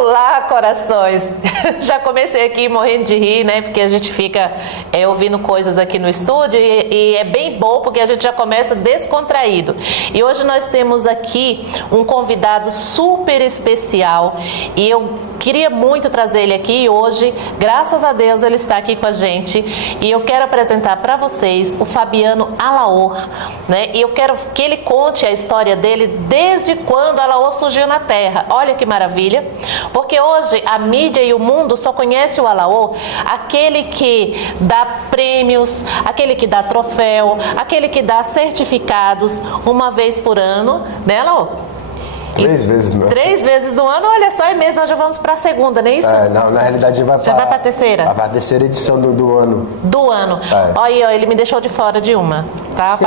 Olá, corações! Já comecei aqui morrendo de rir, né? Porque a gente fica ouvindo coisas aqui no estúdio e é bem bom porque a gente já começa descontraído. E hoje nós temos aqui um convidado super especial e eu queria muito trazer ele aqui e hoje, graças a Deus, ele está aqui com a gente e eu quero apresentar para vocês o Fabiano Alaor, né? E eu quero que ele conte a história dele desde quando Alaor surgiu na Terra. Olha que maravilha, porque hoje a mídia e o mundo só conhece o Alaor, aquele que dá prêmios, aquele que dá troféu, aquele que dá certificados uma vez por ano, né, Alaor? 3 vezes no ano. 3 vezes no ano, olha só, é mesmo, nós já vamos para a segunda, não é isso? Não, na realidade já vai para a terceira? Vai para a terceira edição do ano. Do ano. Olha aí, ó, ele me deixou de fora de uma, tá?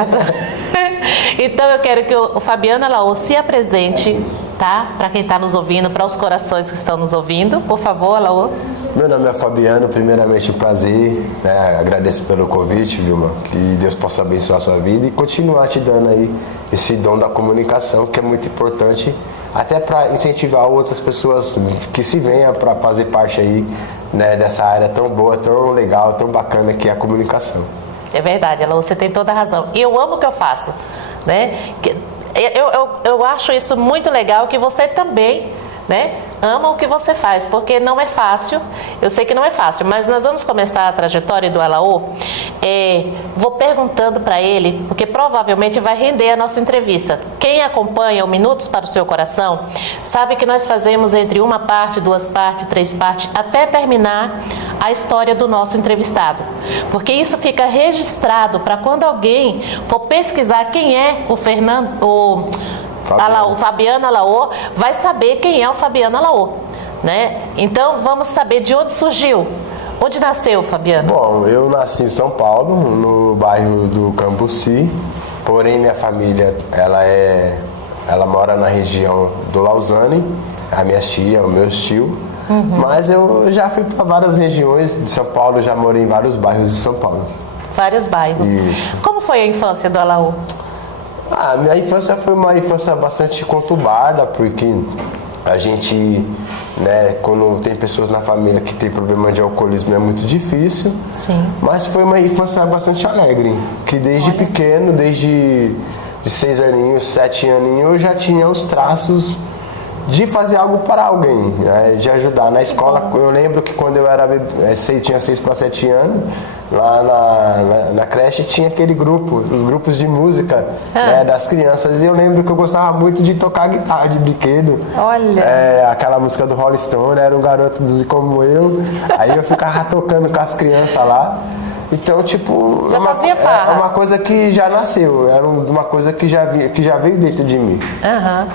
Então eu quero que o Fabiano Alaor se apresente, tá? Para quem está nos ouvindo, para os corações que estão nos ouvindo. Por favor, Alaor. Meu nome é Fabiano, primeiramente um prazer, né? Agradeço pelo convite, Vilma, que Deus possa abençoar a sua vida e continuar te dando aí esse dom da comunicação, que é muito importante, até para incentivar outras pessoas que se venham para fazer parte aí, né, dessa área tão boa, tão legal, tão bacana que é a comunicação. É verdade, Alaor, você tem toda a razão. E eu amo o que eu faço, né? Eu acho isso muito legal, que você também, né, ama o que você faz, porque não é fácil, eu sei que não é fácil, mas nós vamos começar a trajetória do Alaor, vou perguntando para ele, porque provavelmente vai render a nossa entrevista. Quem acompanha o Minutos para o Seu Coração, sabe que nós fazemos entre 1 parte, 2 partes, 3 partes, até terminar a história do nosso entrevistado, porque isso fica registrado para quando alguém for pesquisar quem é o Fabiano Alaor, vai saber quem é o Fabiano Alaor, né? Então vamos saber de onde surgiu. Onde nasceu, Fabiano? Bom, eu nasci em São Paulo, no bairro do Cambuci, porém minha família, ela mora na região do Lausanne, a minha tia, o meu tio. Mas eu já fui para várias regiões de São Paulo, já morei em vários bairros de São Paulo. Vários bairros. Isso. Como foi a infância do Alaor? Minha infância foi uma infância bastante conturbada, porque a gente, né, quando tem pessoas na família que tem problema de alcoolismo é muito difícil. Sim. Mas foi uma infância bastante alegre, que desde pequeno, desde de 6 aninhos, 7 aninhos, eu já tinha os traços de fazer algo para alguém, né, de ajudar. Na escola, eu lembro que quando eu tinha 6 para 7 anos, lá na creche tinha aquele grupo, os grupos de música, né, das crianças, e eu lembro que eu gostava muito de tocar guitarra de brinquedo. Olha! Aquela música do Rolling Stone, era um garoto como eu, aí eu ficava tocando com as crianças lá. Então, tipo, já fazia farra. É uma coisa que já nasceu, era uma coisa que já veio dentro de mim.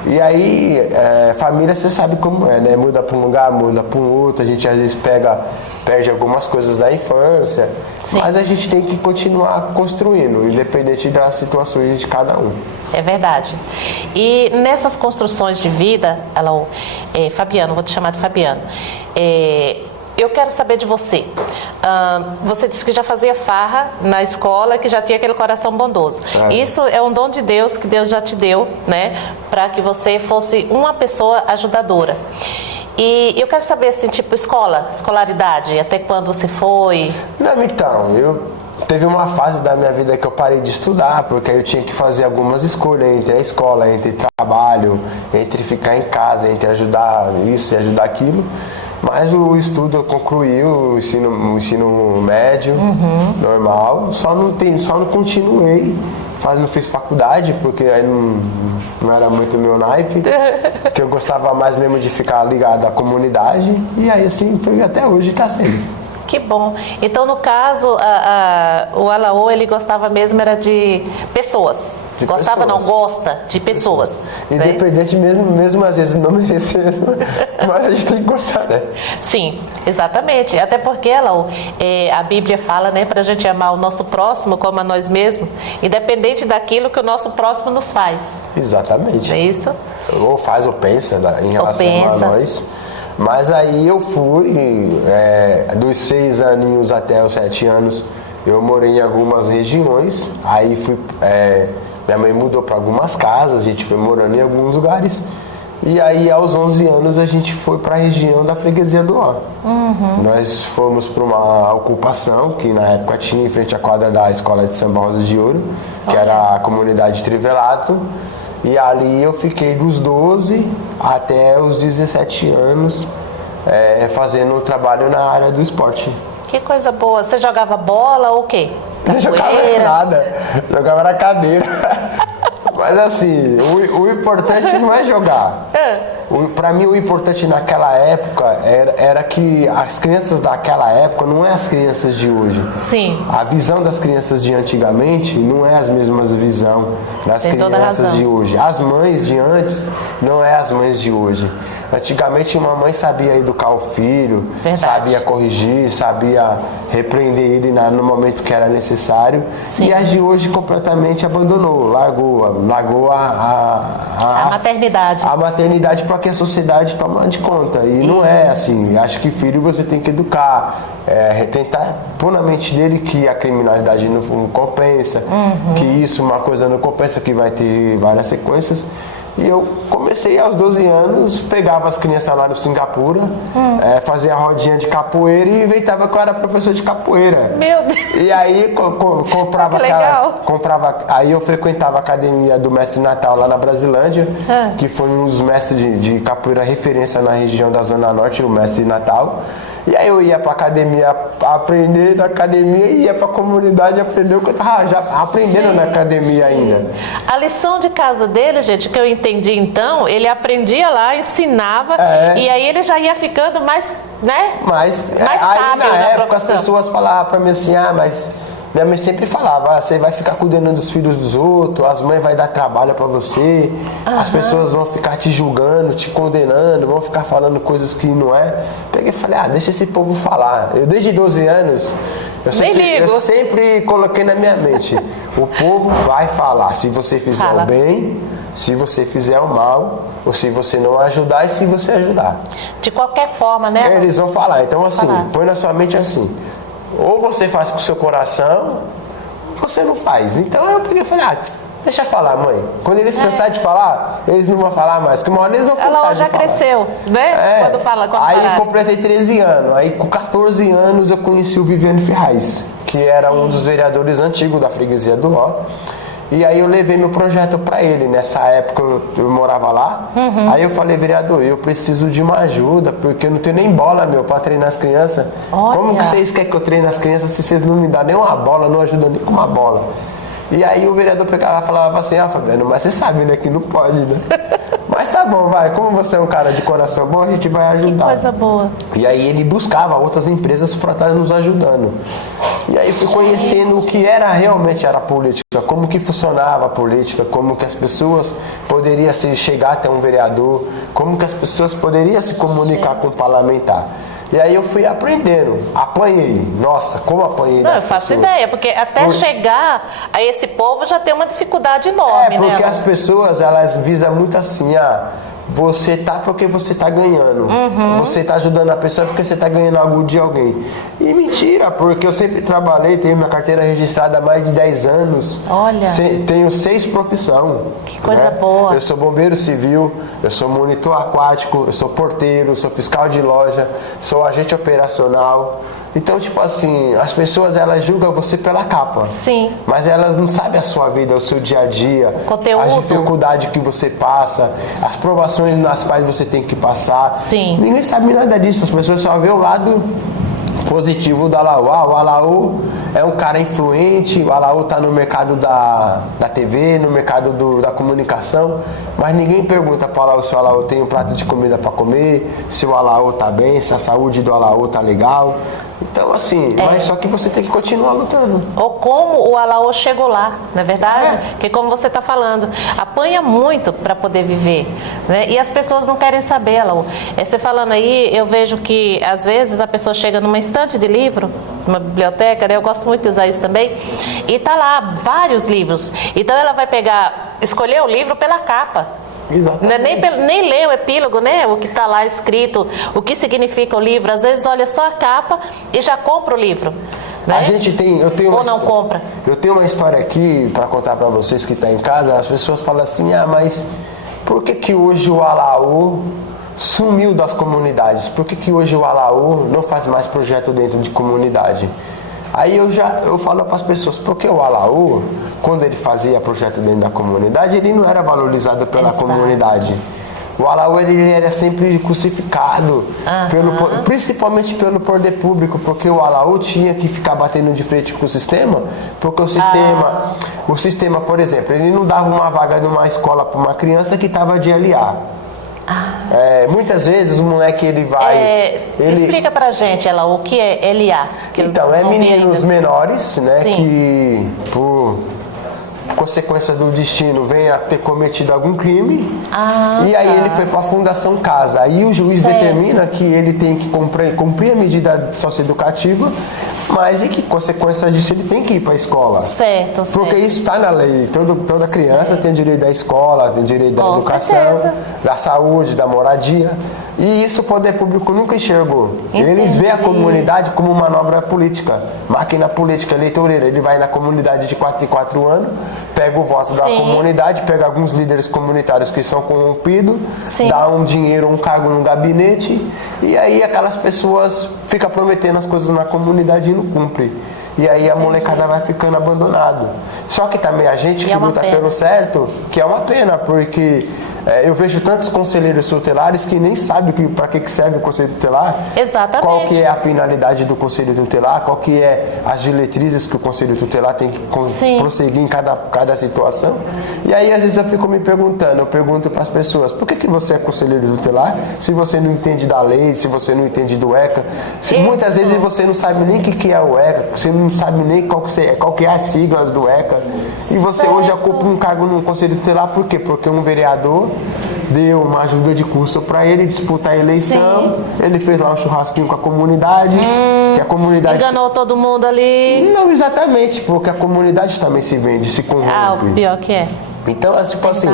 E aí, família, você sabe como é, né? Muda para um lugar, muda para um outro, a gente às vezes perde algumas coisas da infância. Sim. Mas a gente tem que continuar construindo, independente das situações de cada um. É verdade. E nessas construções de vida, Fabiano, vou te chamar de Fabiano, eu quero saber de você. Você disse que já fazia farra na escola, que já tinha aquele coração bondoso. Isso é um dom de Deus, que Deus já te deu, né? Para que fosse uma pessoa ajudadora. E eu quero saber, assim, tipo, escolaridade, até quando você foi? Não, então, teve uma fase da minha vida que eu parei de estudar, porque aí eu tinha que fazer algumas escolhas entre a escola, entre trabalho, entre ficar em casa, entre ajudar isso e ajudar aquilo. Mas o estudo concluiu, o ensino médio, normal, só não continuei, não fiz faculdade, porque aí não era muito meu naipe, que eu gostava mais mesmo de ficar ligado à comunidade, e aí assim foi até hoje, está sendo. Que bom. Então, no caso, o Alaor, ele gostava mesmo era de pessoas. Não, gosta de pessoas. Independente, né? mesmo às vezes não merecendo, mas a gente tem que gostar, né? Sim, exatamente. Até porque, Alaor, a Bíblia fala, né, pra gente amar o nosso próximo como a nós mesmos, independente daquilo que o nosso próximo nos faz. Exatamente. É isso? Ou faz ou pensa em relação a nós. Mas aí eu fui, dos 6 aninhos até os 7 anos, eu morei em algumas regiões, aí minha mãe mudou para algumas casas, a gente foi morando em alguns lugares, E aí, aos 11 anos, a gente foi para a região da Freguesia do Ó. Nós fomos para uma ocupação que na época tinha em frente à quadra da Escola de Samba Rosa de Ouro, que era a comunidade Trivelato. E ali eu fiquei dos 12 até os 17 anos fazendo trabalho na área do esporte. Que coisa boa. Você jogava bola ou o quê? Não jogava nada, jogava na cadeira. Mas assim, o importante não é jogar. Para mim, o importante naquela época era que as crianças daquela época não é as crianças de hoje. Sim. A visão das crianças de antigamente não é as mesmas visão das Tem toda a crianças razão. de hoje. As mães de antes não é as mães de hoje. Antigamente uma mãe sabia educar o filho, Verdade. sabia corrigir, sabia repreender ele no momento que era necessário. Sim. E as de hoje completamente abandonou, largou A maternidade. a maternidade para que a sociedade tome de conta. E não é assim. Acho que filho você tem que educar, tentar pôr na mente dele que a criminalidade não compensa, que isso, uma coisa não compensa, que vai ter várias sequências. E eu comecei aos 12 anos, pegava as crianças lá no Singapura, fazia a rodinha de capoeira e inventava que eu era professor de capoeira. Meu Deus. E aí comprava Que legal. aí eu frequentava a academia do Mestre Natal lá na Brasilândia, que foi um dos mestres de capoeira referência na região da Zona Norte, o Mestre Natal. E aí eu ia pra academia aprender na academia e ia pra comunidade aprender o que eu tava já aprendendo na academia ainda. A lição de casa dele, gente, que eu entendi então, ele aprendia lá, ensinava, e aí ele já ia ficando mais, né? Mas mais aí sábio na na época profissão. as pessoas falavam pra mim assim, mas minha mãe sempre falava, você vai ficar cuidando dos filhos dos outros, as mães vai dar trabalho pra você, as pessoas vão ficar te julgando, te condenando, vão ficar falando coisas que não é. Peguei e falei, deixa esse povo falar. Eu desde 12 anos, eu sempre coloquei na minha mente, o povo vai falar, se você fizer o bem, se você fizer o mal, ou se você não ajudar e se você ajudar. De qualquer forma, né? Eles vão falar. Então assim, põe na sua mente assim, ou você faz com o seu coração, ou você não faz. Então eu peguei e falei, deixa eu falar, mãe. Quando eles cansarem de falar, eles não vão falar mais, porque uma hora eles vão cansar de falar. Ela já cresceu, né? Quando fala, Aí completei 13 anos. Aí com 14 anos eu conheci o Viviane Ferraz, que era um dos vereadores antigos da Freguesia do Ó. E aí eu levei meu projeto para ele. Nessa época eu morava lá. Aí eu falei, vereador, eu preciso de uma ajuda, porque eu não tenho nem bola, para treinar as crianças. Olha. Como que vocês querem que eu treine as crianças se vocês não me dão nem uma bola, não ajudam nem com uma bola? E aí o vereador pegava e falava assim, Fabiano, mas você sabe, né, que não pode, né? Mas tá bom, vai, como você é um cara de coração bom, a gente vai ajudar. Que coisa boa. E aí ele buscava outras empresas para estar nos ajudando. E aí fui conhecendo o que realmente era a política, como que funcionava a política, como que as pessoas poderiam chegar até um vereador, como que as pessoas poderiam se comunicar com o parlamentar. E aí eu fui aprendendo, apanhei. Nossa, como apanhei das pessoas. Eu faço ideia, porque até chegar a esse povo já tem uma dificuldade enorme, né? Porque as pessoas, elas visam muito assim, você tá porque você tá ganhando. Você tá ajudando a pessoa porque você tá ganhando algo de alguém. E mentira, porque eu sempre trabalhei, tenho minha carteira registrada há mais de 10 anos. Olha. Tenho 6 profissões. Que coisa boa. Eu sou bombeiro civil, eu sou monitor aquático, eu sou porteiro, sou fiscal de loja, sou agente operacional. Então, tipo assim, as pessoas, elas julgam você pela capa. Sim. Mas elas não sabem a sua vida, o seu dia a dia, Conteúdo. as dificuldades que você passa, as provações nas quais você tem que passar. Sim. Ninguém sabe nada disso, as pessoas só vê o lado positivo do Alaú. O Alaú é um cara influente, o Alaú está no mercado da TV, no mercado da comunicação, mas ninguém pergunta para o Alaú se o Alaú tem um prato de comida para comer, se o Alaú está bem, se a saúde do Alaú está legal. Então, assim, mas só que você tem que continuar lutando. Ou como o Alaô chegou lá, não é verdade? Que como você está falando, apanha muito para poder viver, né? E as pessoas não querem saber, Alaô. Você falando aí, eu vejo que às vezes a pessoa chega numa estante de livro, numa biblioteca, né? Eu gosto muito de usar isso também, e tá lá vários livros. Então ela vai escolher o livro pela capa. Exatamente. Nem lê o epílogo, né? O que está lá escrito, o que significa o livro. Às vezes olha só a capa e já compra o livro. Né? Compra. Eu tenho uma história aqui para contar para vocês que estão em casa. As pessoas falam assim, mas por que que hoje o Alaú sumiu das comunidades? Por que que hoje o Alaú não faz mais projeto dentro de comunidade? Aí eu falo para as pessoas, porque o Alaú, quando ele fazia projeto dentro da comunidade, ele não era valorizado pela comunidade. O Alaú ele era sempre crucificado, principalmente pelo poder público, porque o Alaú tinha que ficar batendo de frente com o sistema, porque o sistema, por exemplo, ele não dava uma vaga numa escola para uma criança que estava de LA. Muitas vezes o moleque ele vai... Explica pra gente, ela, o que é LA? Então, é meninos menores, né, que por consequência do destino vem a ter cometido algum crime, e aí ele foi para a Fundação Casa. Aí o juiz determina que ele tem que cumprir a medida socioeducativa, mas e que consequência disso ele tem que ir para a escola. Certo. Porque isso está na lei. Toda criança tem direito à escola, tem direito à educação, da saúde, da moradia. E isso o poder público nunca enxergou. Eles veem a comunidade como manobra política, máquina política, eleitoreira. Ele vai na comunidade de 4 em 4 anos, pega o voto da comunidade, pega alguns líderes comunitários que são corrompidos, dá um dinheiro, um cargo no gabinete, e aí aquelas pessoas ficam prometendo as coisas na comunidade e não cumprem. E aí a molecada vai ficando abandonado. Só que também a gente que luta pelo certo, que é uma pena, porque eu vejo tantos conselheiros tutelares que nem sabem para que serve o conselho tutelar. Exatamente. Qual que é a finalidade do conselho tutelar, qual que é as diretrizes que o conselho tutelar tem que prosseguir em cada situação. E aí às vezes eu fico me perguntando, eu pergunto para as pessoas, por que você é conselheiro tutelar se você não entende da lei, se você não entende do ECA? Muitas vezes você não sabe nem o que é o ECA, você não sabe nem qual que é as siglas do ECA. E você hoje ocupa um cargo no conselho tutelar, por quê? Porque um vereador deu uma ajuda de custo para ele disputar a eleição, ele fez lá um churrasquinho com a comunidade, que a comunidade... Enganou todo mundo ali. Não exatamente, porque a comunidade também se vende, se corrompe. O pior que é. Então, tipo assim,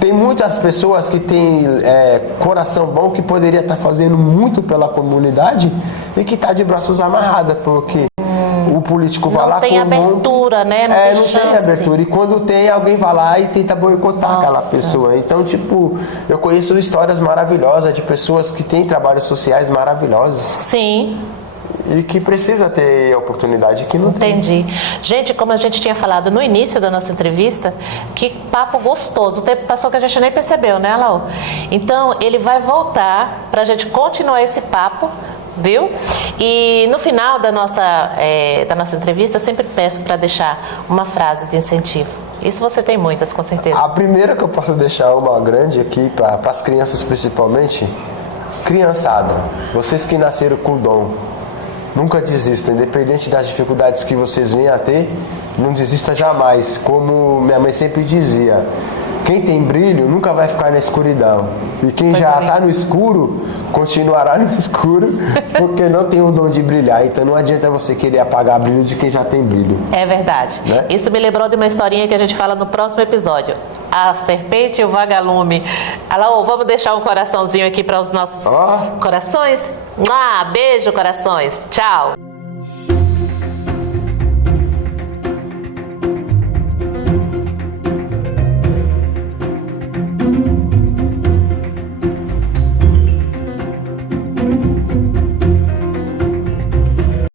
tem muitas pessoas que têm coração bom que poderia estar fazendo muito pela comunidade e que está de braços amarrados, porque o político vai lá... Não tem abertura, né? Não tem abertura. E quando tem, alguém vai lá e tenta boicotar aquela pessoa. Então, tipo, eu conheço histórias maravilhosas de pessoas que têm trabalhos sociais maravilhosos. Sim. E que precisa ter oportunidade que não tem. Entendi. Gente, como a gente tinha falado no início da nossa entrevista, que papo gostoso. O tempo passou que a gente nem percebeu, né, Lau? Então, ele vai voltar para a gente continuar esse papo, viu? E no final da nossa entrevista, eu sempre peço para deixar uma frase de incentivo. Isso você tem muitas, com certeza. A primeira que eu posso deixar uma grande aqui, para as crianças principalmente: criançada, vocês que nasceram com dom, nunca desista, independente das dificuldades que vocês venham a ter, não desista jamais. Como minha mãe sempre dizia, quem tem brilho nunca vai ficar na escuridão. E quem já está no escuro, continuará no escuro, porque não tem o dom de brilhar. Então não adianta você querer apagar o brilho de quem já tem brilho. É verdade. Né? Isso me lembrou de uma historinha que a gente fala no próximo episódio. A serpente e o vagalume. Alô, vamos deixar um coraçãozinho aqui para os nossos corações? Beijo, corações. Tchau.